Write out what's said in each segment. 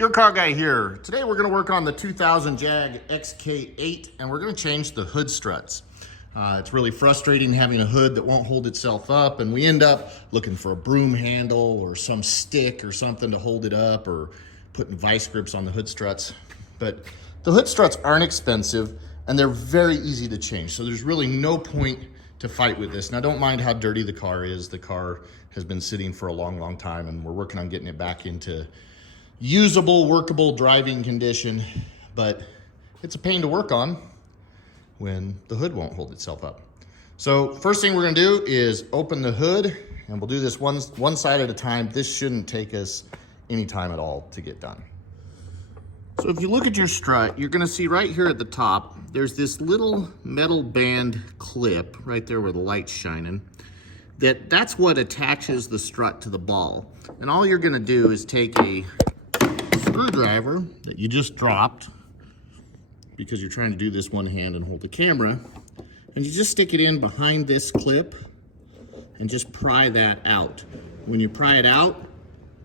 Your car guy here. Today we're gonna work on the 2000 Jag XK8 and we're gonna change the hood struts. It's really frustrating having a hood that won't hold itself up, and we end up looking for a broom handle or some stick or something to hold it up, or putting vice grips on the hood struts. But the hood struts aren't expensive and they're very easy to change. So there's really no point to fight with this. Now don't mind how dirty the car is. The car has been sitting for a long time and we're working on getting it back into usable, workable driving condition, but it's a pain to work on when the hood won't hold itself up. So first thing we're gonna do is open the hood, and we'll do this one side at a time. This shouldn't take us any time at all to get done. So if you look at your strut, you're gonna see right here at the top, there's this little metal band clip right there where the light's shining. That's what attaches the strut to the ball. And all you're gonna do is take a screwdriver that you just dropped, because you're trying to do this one hand and hold the camera, and you just stick it in behind this clip and just pry that out. When you pry it out,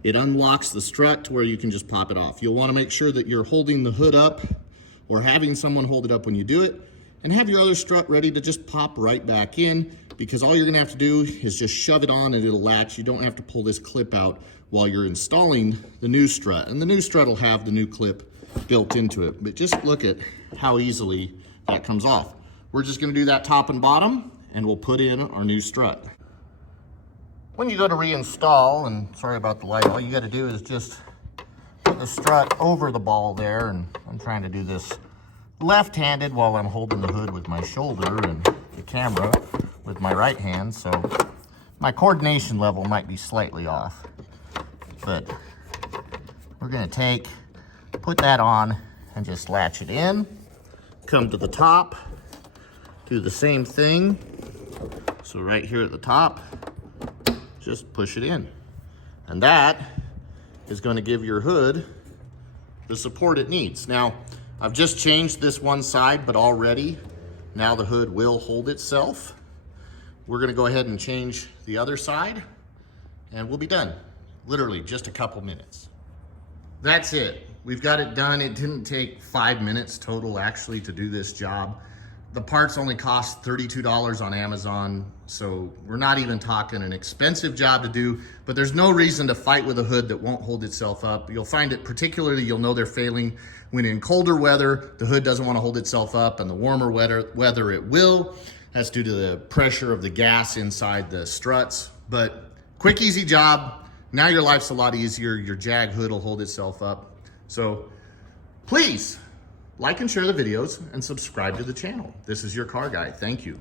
it unlocks the strut to where you can just pop it off. You'll want to make sure that you're holding the hood up or having someone hold it up when you do it, and have your other strut ready to just pop right back in, because all you're gonna have to do is just shove it on and it'll latch. You don't have to pull this clip out while you're installing the new strut. And the new strut will have the new clip built into it. But just look at how easily that comes off. We're just gonna do that top and bottom, and we'll put in our new strut. When you go to reinstall, and sorry about the light, all you gotta do is just put the strut over the ball there, and I'm trying to do this left-handed while I'm holding the hood with my shoulder and the camera with my right hand, so my coordination level might be slightly off. But we're gonna put that on and just latch it in, come to the top, do the same thing. So right here at the top, just push it in. And that is gonna give your hood the support it needs. Now, I've just changed this one side, but already now the hood will hold itself. We're gonna go ahead and change the other side and we'll be done. Literally just a couple minutes. That's it. We've got it done. It didn't take 5 minutes total actually to do this job. The parts only cost $32 on Amazon, so we're not even talking an expensive job to do, but there's no reason to fight with a hood that won't hold itself up. You'll find it, particularly you'll know they're failing when in colder weather, the hood doesn't want to hold itself up, and the warmer weather it will. That's due to the pressure of the gas inside the struts. But quick, easy job. Now your life's a lot easier. Your Jag hood will hold itself up. So please like and share the videos and subscribe to the channel. This is your car guy. Thank you.